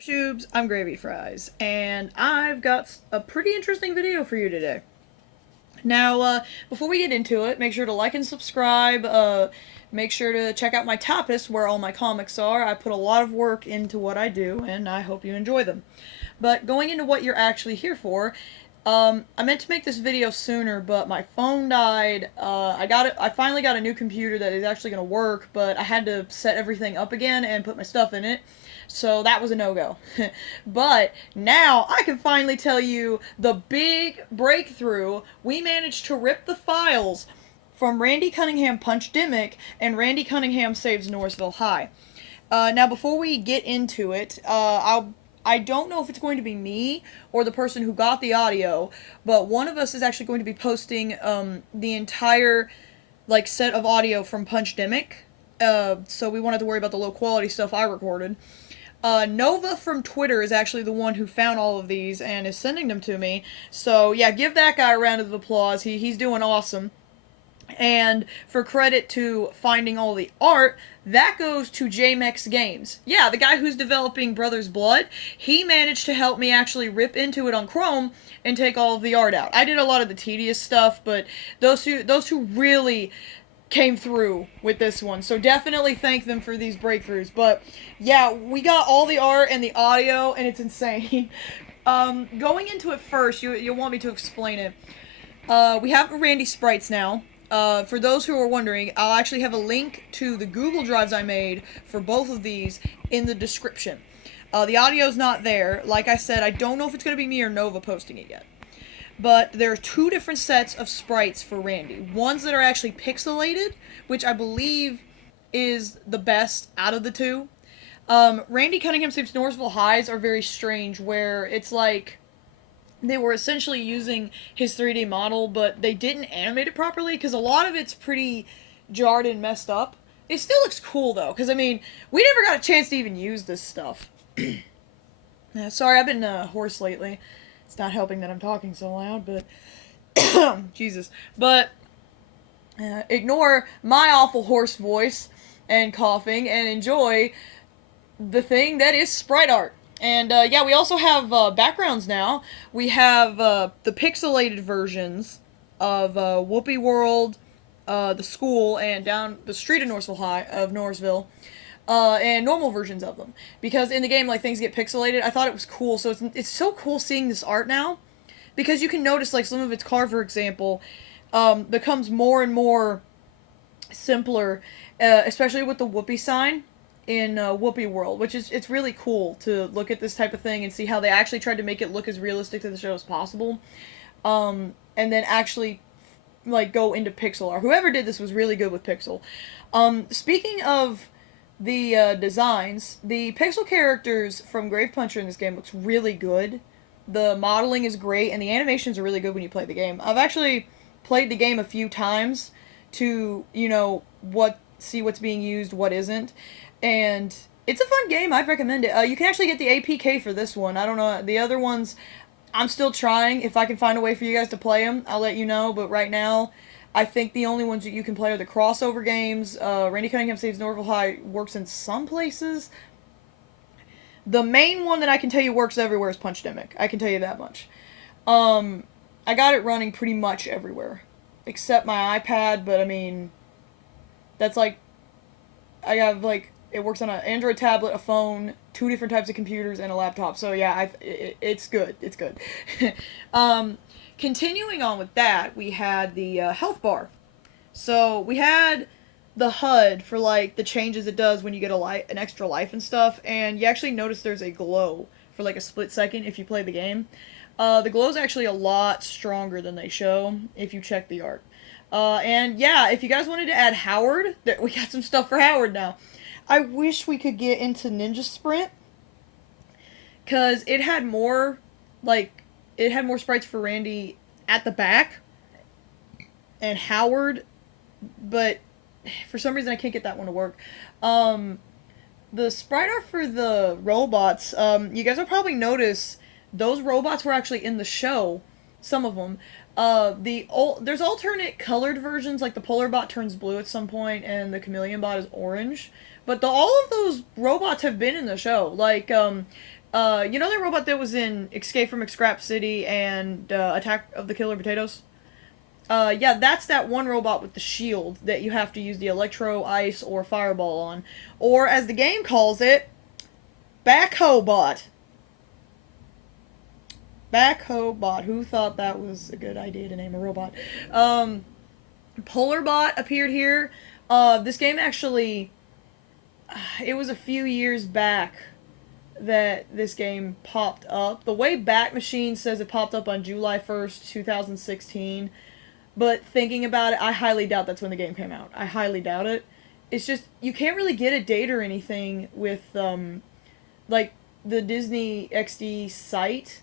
Shoobs, I'm Gravy Fries, and I've got a pretty interesting video for you today. Now, before we get into it, make sure to like and subscribe, make sure to check out my tapas where all my comics are. I put a lot of work into what I do, and I hope you enjoy them. But going into what you're actually here for, I meant to make this video sooner, but my phone died. I finally got a new computer that is actually going to work, but I had to set everything up again and put my stuff in it. So that was a no-go. But now I can finally tell you the big breakthrough. We managed to rip the files from Randy Cunningham Punchdemic and Randy Cunningham Saves Norrisville High. Now before we get into it, I don't know if it's going to be me or the person who got the audio, but one of us is actually going to be posting the entire set of audio from Punchdemic. So we won't have to worry about the low quality stuff I recorded. Nova from Twitter is actually the one who found all of these and is sending them to me. So yeah, give that guy a round of applause. He's doing awesome. And for credit to finding all the art, that goes to JMEX Games. Yeah, the guy who's developing Brother's Blood, he managed to help me actually rip into it on Chrome and take all of the art out. I did a lot of the tedious stuff, but those two really came through with this one. So definitely thank them for these breakthroughs. But yeah, we got all the art and the audio, and it's insane. Going into it first, you'll want me to explain it. We have Randy Sprites now. For those who are wondering, I'll actually have a link to the Google Drives I made for both of these in the description. The audio's not there. Like I said, I don't know if it's going to be me or Nova posting it yet. But there are two different sets of sprites for Randy. Ones that are actually pixelated, which I believe is the best out of the two. Randy Cunningham Saves Northfield Highs are very strange, where it's like they were essentially using his 3D model, but they didn't animate it properly, because a lot of it's pretty jarred and messed up. It still looks cool, though, because, I mean, we never got a chance to even use this stuff. Sorry, I've been hoarse lately. It's not helping that I'm talking so loud, but Jesus. But ignore my awful hoarse voice and coughing and enjoy the thing that is sprite art. And yeah, we also have backgrounds now. We have the pixelated versions of Whoopi World, the school, and down the street of Norrisville. And normal versions of them. Because in the game, things get pixelated. I thought it was cool. So it's so cool seeing this art now. Because you can notice, some of its car, for example, becomes more and more simpler. Especially with the Whoopi sign in Whoopi World. Which it's really cool to look at this type of thing and see how they actually tried to make it look as realistic to the show as possible. And then actually, go into pixel art. Whoever did this was really good with pixel. Speaking of the designs, the pixel characters from Grave Puncher in this game looks really good. The modeling is great, and the animations are really good when you play the game. I've actually played the game a few times to, see what's being used, what isn't. And it's a fun game. I'd recommend it. You can actually get the APK for this one. I don't know. The other ones, I'm still trying. If I can find a way for you guys to play them, I'll let you know. But right now, I think the only ones that you can play are the crossover games. Randy Cunningham Saves Northfield High works in some places. The main one that I can tell you works everywhere is Punchdemic. I can tell you that much. I got it running pretty much everywhere. Except my iPad, but I mean, that's I have it works on an Android tablet, a phone, 2 different types of computers, and a laptop. So yeah, it's good. It's good. Continuing on with that, we had the health bar. So we had the HUD for the changes it does when you get an extra life and stuff, and you actually notice there's a glow for a split second if you play the game. The glow is actually a lot stronger than they show if you check the art. And yeah, if you guys wanted to add Howard, we got some stuff for Howard now. I wish we could get into Ninja Sprint, because it had more sprites for Randy at the back and Howard, but for some reason I can't get that one to work. The sprite art for the robots, you guys will probably notice those robots were actually in the show, some of them. There's alternate colored versions, the Polar Bot turns blue at some point and the Chameleon Bot is orange. But all of those robots have been in the show. You know that robot that was in Escape from Scrap City and Attack of the Killer Potatoes? Yeah, that's that one robot with the shield that you have to use the electro, ice, or fireball on. Or, as the game calls it, backhoe bot. Backhoe bot. Who thought that was a good idea to name a robot? Polar bot appeared here. This game actually, it was a few years back that this game popped up. The way Back Machine says it popped up on July 1st, 2016. But thinking about it, I highly doubt that's when the game came out. I highly doubt it. It's just, you can't really get a date or anything with, like, the Disney XD site.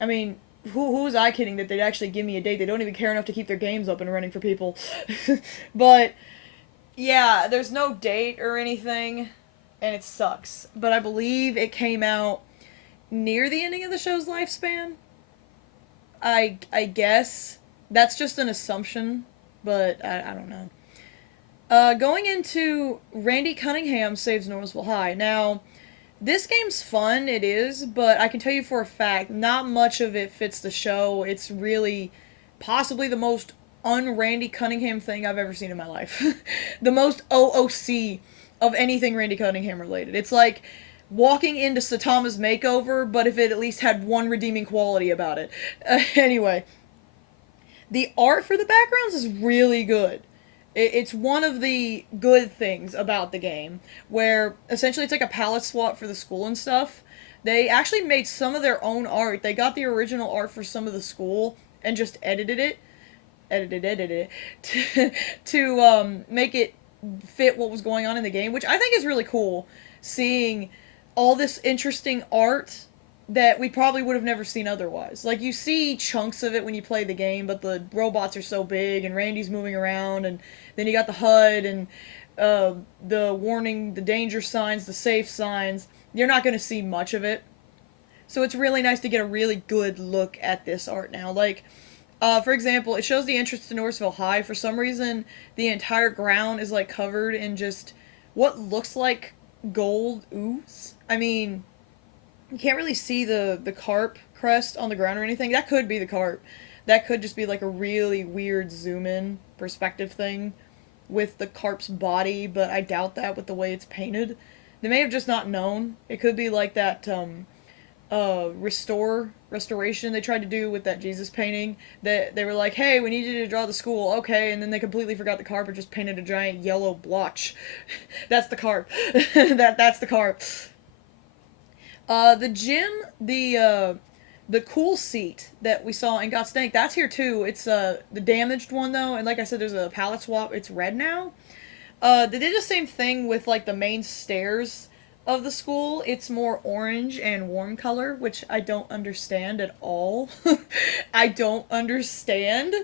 I mean, who was I kidding that they'd actually give me a date? They don't even care enough to keep their games up and running for people. But, yeah, there's no date or anything, and it sucks. But I believe it came out near the ending of the show's lifespan. I guess. That's just an assumption, but I don't know. Going into Randy Cunningham Saves Norrisville High. Now, this game's fun, it is, but I can tell you for a fact, not much of it fits the show. It's really possibly the most un-Randy Cunningham thing I've ever seen in my life. The most OOC of anything Randy Cunningham related. It's like walking into Satama's makeover, but if it at least had one redeeming quality about it. Anyway. The art for the backgrounds is really good. It's one of the good things about the game, where essentially it's like a palette swap for the school and stuff. They actually made some of their own art. They got the original art for some of the school and just edited it to make it fit what was going on in the game, which I think is really cool, seeing all this interesting art that we probably would have never seen otherwise. Like, you see chunks of it when you play the game, but the robots are so big, and Randy's moving around, and then you got the HUD, and the warning, the danger signs, the safe signs. You're not going to see much of it. So it's really nice to get a really good look at this art now. Like, for example, it shows the entrance to Norrisville High. For some reason, the entire ground is, like, covered in just what looks like gold ooze. I mean, you can't really see the carp crest on the ground or anything. That could be the carp. That could just be like a really weird zoom-in perspective thing with the carp's body, but I doubt that with the way it's painted. They may have just not known. It could be like that restoration they tried to do with that Jesus painting. That they were like, hey, we need you to draw the school. Okay, and then they completely forgot the carp and just painted a giant yellow blotch. That's the carp. That's the carp. The gym, the cool seat that we saw in Got Stank, that's here too. It's, the damaged one though, and like I said, there's a palette swap. It's red now. They did the same thing with, like, the main stairs of the school. It's more orange and warm color, which I don't understand at all. I don't understand.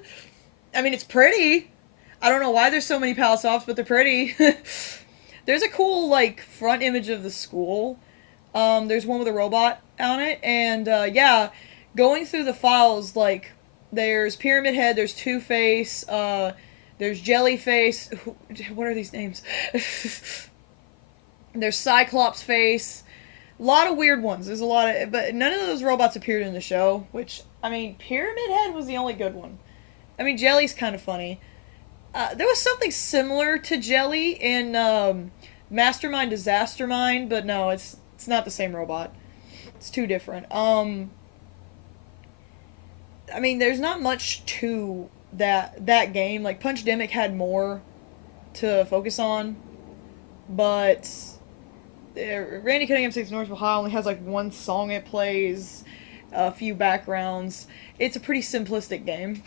I mean, it's pretty. I don't know why there's so many palette swaps, but they're pretty. There's a cool, like, front image of the school. There's one with a robot on it, and, yeah, going through the files, like, there's Pyramid Head, there's Two-Face, there's Jellyface, what are these names? There's Cyclops Face, a lot of weird ones, there's a lot of, but none of those robots appeared in the show, which, I mean, Pyramid Head was the only good one. I mean, Jelly's kind of funny. There was something similar to Jelly in, Mastermind Disastermind, but no, it's not the same robot. It's too different. I mean, there's not much to that game. Like, Punchdemic had more to focus on, but Randy Cunningham Saves Northfield High only has, like, one song it plays, a few backgrounds. It's a pretty simplistic game.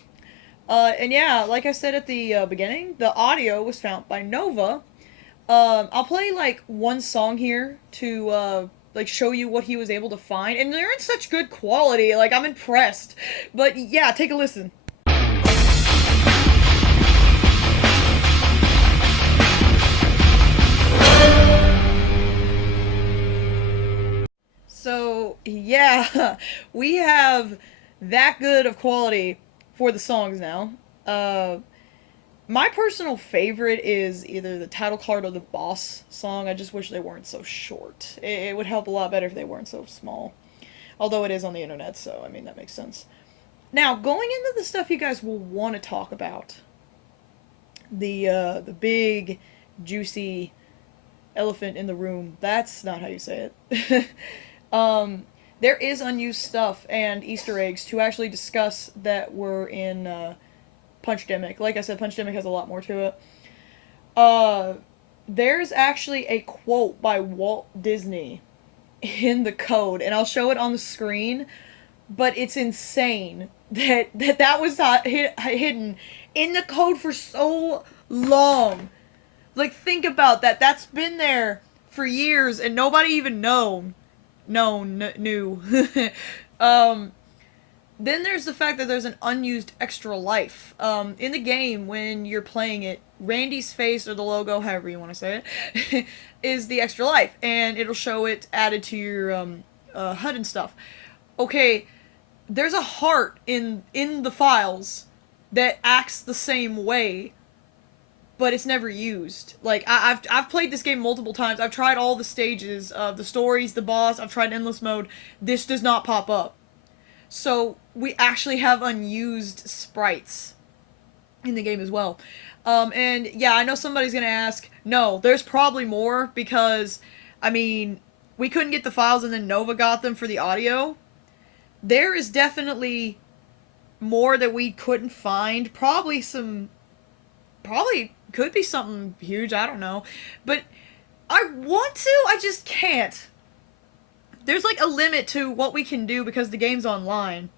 And yeah, like I said at the beginning, the audio was found by Nova. I'll play, like, one song here to, like, show you what he was able to find. And they're in such good quality. Like, I'm impressed. But, yeah, take a listen. So, yeah, we have that good of quality for the songs now. My personal favorite is either the title card or the boss song. I just wish they weren't so short. It would help a lot better if they weren't so small. Although it is on the internet, so I mean, that makes sense. Now, going into the stuff you guys will want to talk about, the big, juicy elephant in the room. That's not how you say it. There is unused stuff and Easter eggs to actually discuss that were in Punchdemic. Like I said, Punchdemic has a lot more to it. There's actually a quote by Walt Disney in the code, and I'll show it on the screen. But it's insane that was hidden in the code for so long. Like, think about that. That's been there for years, and nobody even knew. Then there's the fact that there's an unused extra life. In the game, when you're playing it, Randy's face, or the logo, however you want to say it, is the extra life, and it'll show it added to your HUD and stuff. Okay, there's a heart in the files that acts the same way, but it's never used. Like, I've played this game multiple times. I've tried all the stages, the stories, the boss. I've tried endless mode. This does not pop up. So we actually have unused sprites in the game as well. And yeah, I know somebody's gonna ask, no, there's probably more, because, I mean, we couldn't get the files and then Nova got them for the audio. There is definitely more that we couldn't find. Probably could be something huge, I don't know. But I want to, I just can't. There's like a limit to what we can do because the game's online.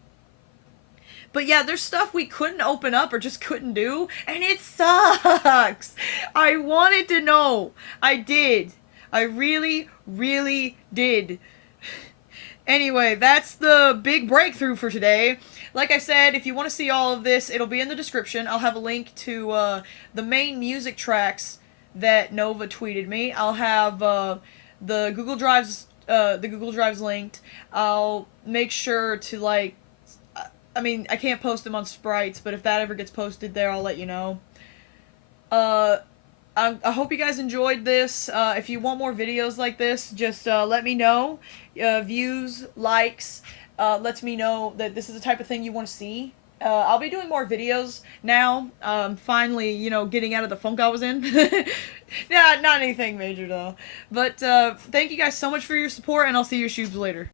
But yeah, there's stuff we couldn't open up or just couldn't do, and it sucks. I wanted to know. I did. I really, really did. Anyway, that's the big breakthrough for today. Like I said, if you want to see all of this, it'll be in the description. I'll have a link to the main music tracks that Nova tweeted me. I'll have the Google Drives linked. I'll make sure to, like, I mean, I can't post them on Sprites, but if that ever gets posted there, I'll let you know. I hope you guys enjoyed this. If you want more videos like this, just let me know. Views, likes, lets me know that this is the type of thing you want to see. I'll be doing more videos now. Finally, you know, getting out of the funk I was in. Yeah, not anything major though. But thank you guys so much for your support, and I'll see your shoes later.